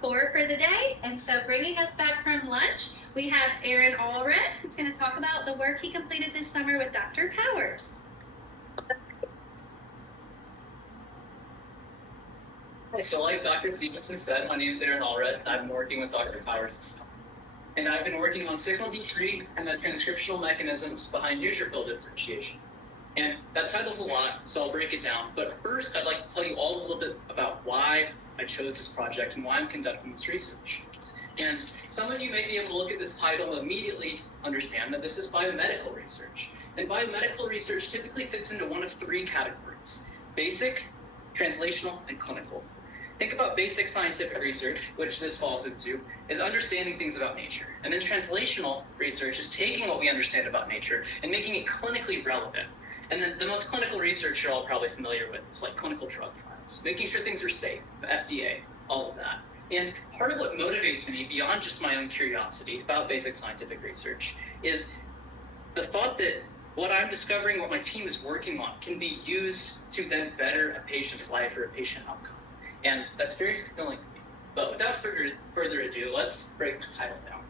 4 for the day. And so bringing us back from lunch, we have Aaron Allred, who's going to talk about the work he completed this summer with Dr. Powers. Hi, so like Dr. Stevenson said, my name is Aaron Allred, and I've been working with Dr. Powers this summer. And I've been working on signal D3 and the transcriptional mechanisms behind neutrophil differentiation. And that title's a lot, so I'll break it down. But first, I'd like to tell you all a little bit about why I chose this project and why I'm conducting this research. And some of you may be able to look at this title and immediately understand that this is biomedical research. And biomedical research typically fits into one of 3 categories: basic, translational, and clinical. Think about basic scientific research, which this falls into, is understanding things about nature. And then translational research is taking what we understand about nature and making it clinically relevant. And then the most clinical research you're all probably familiar with is like clinical drug trials, making sure things are safe, the FDA, all of that. And part of what motivates me beyond just my own curiosity about basic scientific research is the thought that what I'm discovering, what my team is working on, can be used to then better a patient's life or a patient outcome. And that's very fulfilling to me. But without further ado, let's break this title down.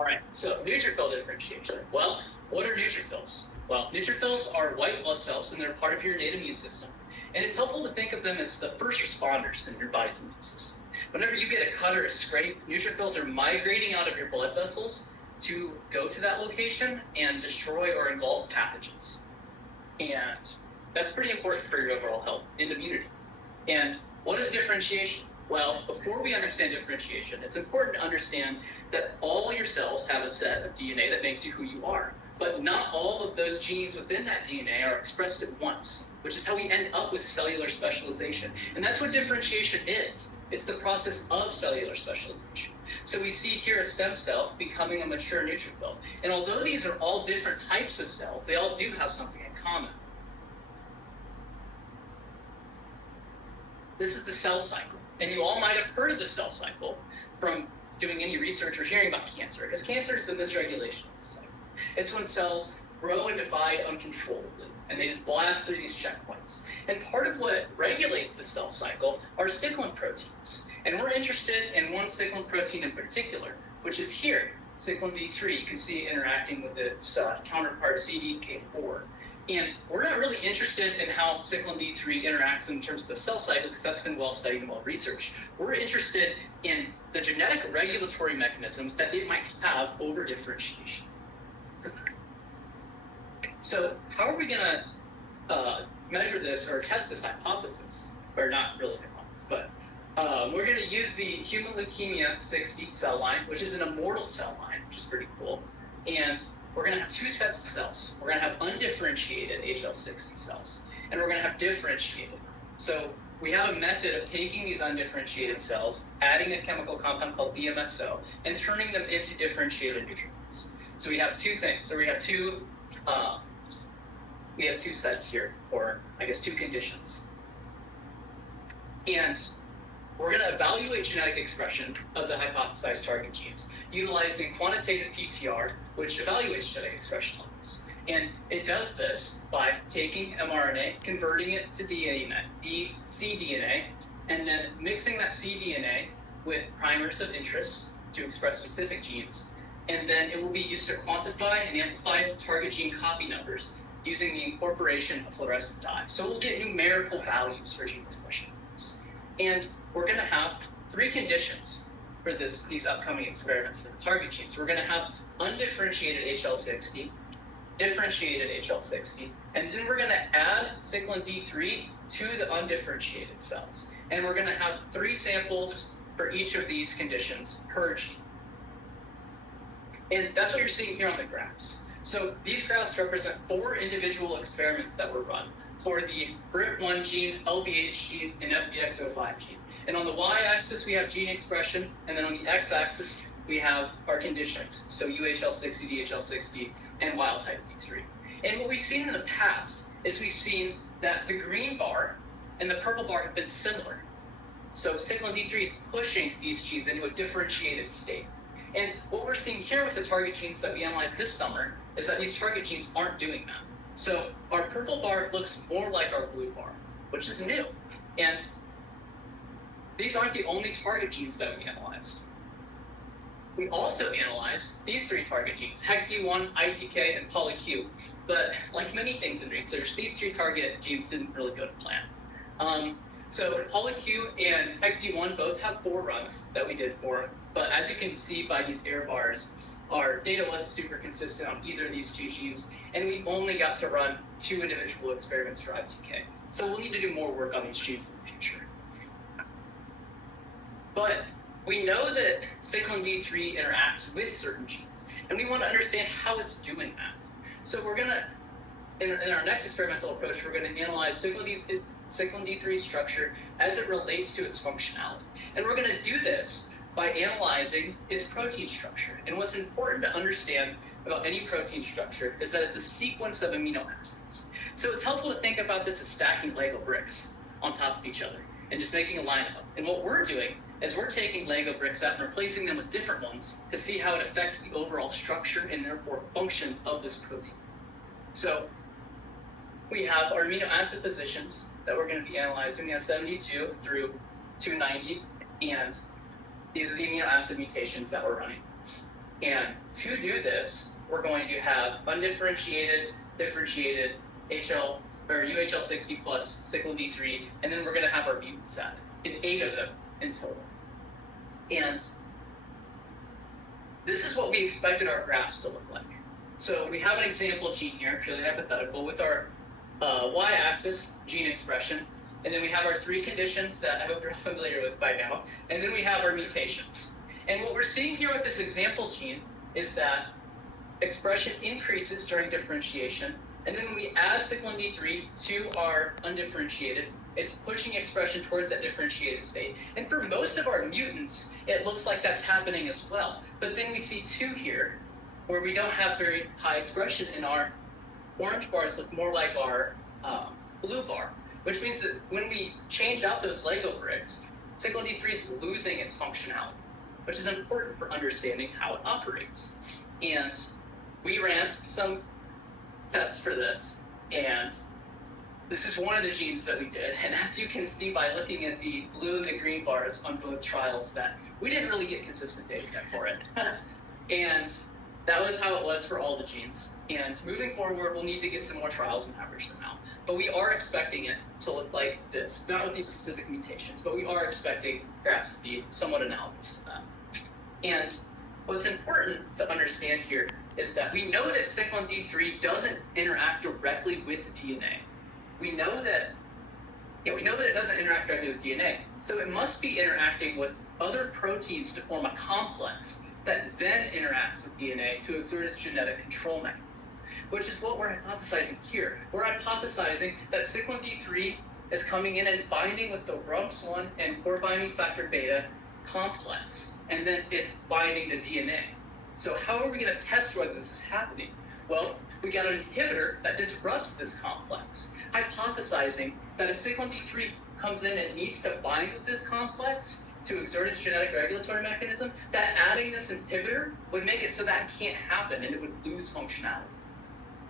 All right, so neutrophil differentiation. Well, what are neutrophils? Well, neutrophils are white blood cells, and they're part of your innate immune system. And it's helpful to think of them as the first responders in your body's immune system. Whenever you get a cut or a scrape, neutrophils are migrating out of your blood vessels to go to that location and destroy or engulf pathogens. And that's pretty important for your overall health and immunity. And what is differentiation? Well, before we understand differentiation, it's important to understand that all your cells have a set of DNA that makes you who you are. But not all of those genes within that DNA are expressed at once, which is how we end up with cellular specialization. And that's what differentiation is. It's the process of cellular specialization. So we see here a stem cell becoming a mature neutrophil. And although these are all different types of cells, they all do have something in common. This is the cell cycle. And you all might have heard of the cell cycle from doing any research or hearing about cancer, because cancer is the misregulation of the cycle. It's when cells grow and divide uncontrollably, and they just blast through these checkpoints. And part of what regulates the cell cycle are cyclin proteins. And we're interested in one cyclin protein in particular, which is here, cyclin D3. You can see it interacting with its counterpart CDK4. And we're not really interested in how cyclin D3 interacts in terms of the cell cycle, because that's been well studied and well researched. We're interested in the genetic regulatory mechanisms that it might have over differentiation. So how are we going to measure this or test this hypothesis? Or not really hypothesis, but we're going to use the human leukemia 60 cell line, which is an immortal cell line, which is pretty cool. And we're going to have 2 sets of cells. We're going to have undifferentiated HL60 cells, and we're going to have differentiated. So we have a method of taking these undifferentiated cells, adding a chemical compound called DMSO, and turning them into differentiated neutrophils. So we have 2 things. So we have two sets here, or I guess 2 conditions. And we're going to evaluate genetic expression of the hypothesized target genes utilizing quantitative PCR, which evaluates genetic expression levels. And it does this by taking mRNA, converting it to cDNA, and then mixing that cDNA with primers of interest to express specific genes. And then it will be used to quantify and amplify target gene copy numbers using the incorporation of fluorescent dye. So we'll get numerical values for gene expression. And we're going to have 3 conditions for these upcoming experiments for the target genes. We're going to have undifferentiated HL60, differentiated HL60, and then we're going to add cyclin D3 to the undifferentiated cells. And we're going to have 3 samples for each of these conditions per gene. And that's what you're seeing here on the graphs. So these graphs represent 4 individual experiments that were run for the BRIP1 gene, LBH gene, and FBXO5 gene. And on the y-axis, we have gene expression, and then on the x-axis, we have our conditions, so UHL60, DHL60, and wild-type D3. And what we've seen in the past is we've seen that the green bar and the purple bar have been similar. So cyclin D3 is pushing these genes into a differentiated state. And what we're seeing here with the target genes that we analyzed this summer is that these target genes aren't doing that. So our purple bar looks more like our blue bar, which is new. And these aren't the only target genes that we analyzed. We also analyzed these 3 target genes, HECD1, ITK, and polyQ. But like many things in research, these 3 target genes didn't really go to plan. So polyQ and HECD1 both have 4 runs that we did for, but as you can see by these error bars, our data wasn't super consistent on either of these 2 genes, and we only got to run 2 individual experiments for ITK. So we'll need to do more work on these genes in the future. But we know that cyclin D3 interacts with certain genes, and we want to understand how it's doing that. So we're going to, in our next experimental approach, we're going to analyze cyclin D3 structure as it relates to its functionality. And we're going to do this by analyzing its protein structure. And what's important to understand about any protein structure is that it's a sequence of amino acids. So it's helpful to think about this as stacking Lego bricks on top of each other and just making a lineup. And what we're doing is we're taking Lego bricks out and replacing them with different ones to see how it affects the overall structure and therefore function of this protein. So we have our amino acid positions that we're going to be analyzing. We have 72 through 290, and these are the amino acid mutations that we're running. And to do this, we're going to have undifferentiated, differentiated HL or UHL60 plus cyclin D3, and then we're going to have our mutants added, in 8 of them in total. And this is what we expected our graphs to look like. So we have an example gene here, purely hypothetical, with our y-axis gene expression, and then we have our 3 conditions that I hope you're familiar with by now, and then we have our mutations. And what we're seeing here with this example gene is that expression increases during differentiation, and then when we add cyclin D3 to our undifferentiated, it's pushing expression towards that differentiated state. And for most of our mutants, it looks like that's happening as well. But then we see 2 here, where we don't have very high expression, and our orange bars look more like our blue bar, which means that when we change out those Lego bricks, cyclin D3 is losing its functionality, which is important for understanding how it operates. And we ran some tests for this, and this is one of the genes that we did. And as you can see by looking at the blue and the green bars on both trials, that we didn't really get consistent data yet for it. And that was how it was for all the genes. And moving forward, we'll need to get some more trials and average them out. But we are expecting it to look like this, not with these specific mutations, but we are expecting graphs to be somewhat analogous to that. And what's important to understand here is that we know that cyclin D3 doesn't interact directly with DNA. We know that it doesn't interact directly with DNA. So it must be interacting with other proteins to form a complex that then interacts with DNA to exert its genetic control mechanism, which is what we're hypothesizing here. We're hypothesizing that cyclin D3 is coming in and binding with the RUNX1 and core binding factor beta complex, and then it's binding to DNA. So how are we going to test whether this is happening? Well, we got an inhibitor that disrupts this complex, hypothesizing that if cyclin D3 comes in and needs to bind with this complex to exert its genetic regulatory mechanism, that adding this inhibitor would make it so that can't happen and it would lose functionality.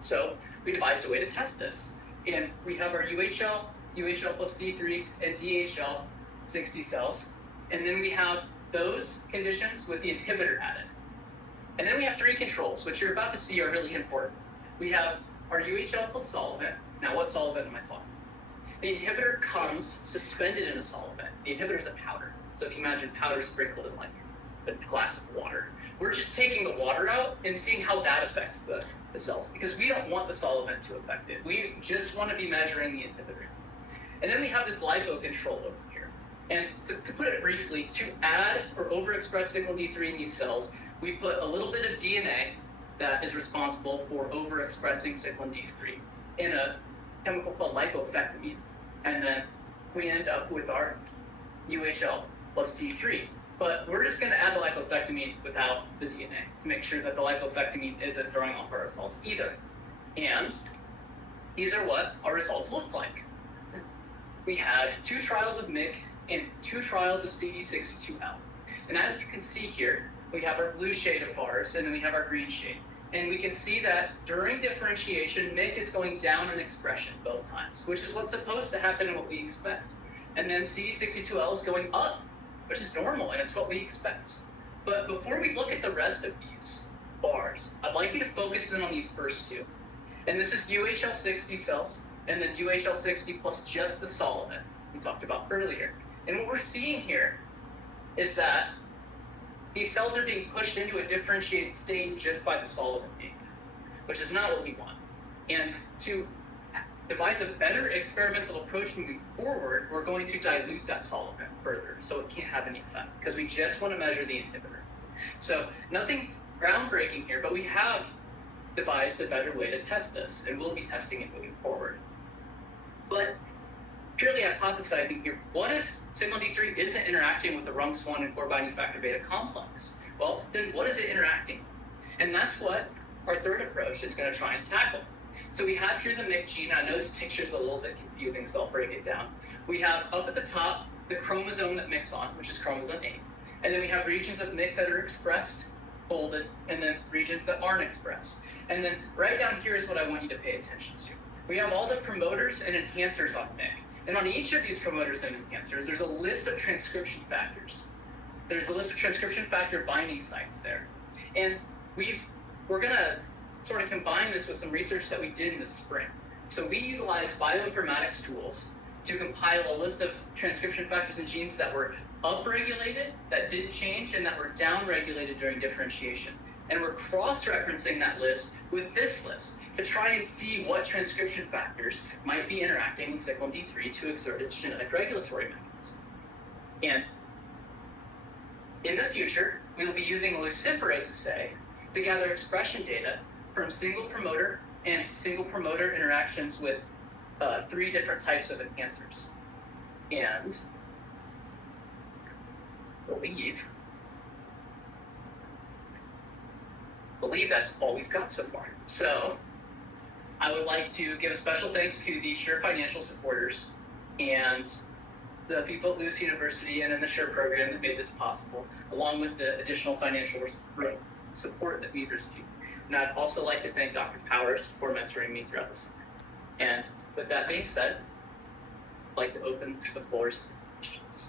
So we devised a way to test this. And we have our UHL plus D3, and DHL 60 cells. And then we have those conditions with the inhibitor added. And then we have 3 controls, which you're about to see are really important. We have our UHL plus solvent. Now, what solvent am I talking about? The inhibitor comes suspended in a solvent. The inhibitor is a powder. So if you imagine powder sprinkled in like a glass of water, we're just taking the water out and seeing how that affects the cells, because we don't want the solvent to affect it. We just want to be measuring the inhibitor. And then we have this lipo control over here. And to put it briefly, to add or overexpress cyclin D3 in these cells, we put a little bit of DNA that is responsible for overexpressing cyclin D3 in a chemical called lipofectamine. And then we end up with our UHL plus D3. But we're just going to add the lipofectamine without the DNA to make sure that the lipofectamine isn't throwing off our results either. And these are what our results looked like. We had 2 trials of MYC and 2 trials of CD62L. And as you can see here, we have our blue shade of bars, and then we have our green shade. And we can see that during differentiation, MIC is going down in expression both times, which is what's supposed to happen and what we expect. And then C62L is going up, which is normal, and it's what we expect. But before we look at the rest of these bars, I'd like you to focus in on these first two. And this is UHL60 cells, and then UHL60 plus just the solvent we talked about earlier. And what we're seeing here is that these cells are being pushed into a differentiated state just by the solvent being, which is not what we want. And to devise a better experimental approach moving forward, we're going to dilute that solvent further so it can't have any effect, because we just want to measure the inhibitor. So nothing groundbreaking here, but we have devised a better way to test this, and we'll be testing it moving forward. But purely hypothesizing here, what if signal D3 isn't interacting with the RUNX1 and core binding factor beta complex? Well, then what is it interacting with? And that's what our third approach is going to try and tackle. So we have here the MIC gene. I know this picture's a little bit confusing, so I'll break it down. We have up at the top the chromosome that MIC's on, which is chromosome 8. And then we have regions of MIC that are expressed, folded, and then regions that aren't expressed. And then right down here is what I want you to pay attention to. We have all the promoters and enhancers on MIC. And on each of these promoters and enhancers, there's a list of transcription factors. There's a list of transcription factor binding sites there. And we're gonna sort of combine this with some research that we did in the spring. So we utilized bioinformatics tools to compile a list of transcription factors and genes that were upregulated, that didn't change, and that were downregulated during differentiation. And we're cross-referencing that list with this list to try and see what transcription factors might be interacting with signal D3 to exert its genetic regulatory mechanism. And in the future, we will be using a luciferase assay to gather expression data from single promoter and single promoter interactions with 3 different types of enhancers. And believe that's all we've got so far. So I would like to give a special thanks to the SURE financial supporters and the people at Lewis University and in the SURE program that made this possible, along with the additional financial support that we've received. And I'd also like to thank Dr. Powers for mentoring me throughout the summer. And with that being said, I'd like to open the floors for questions.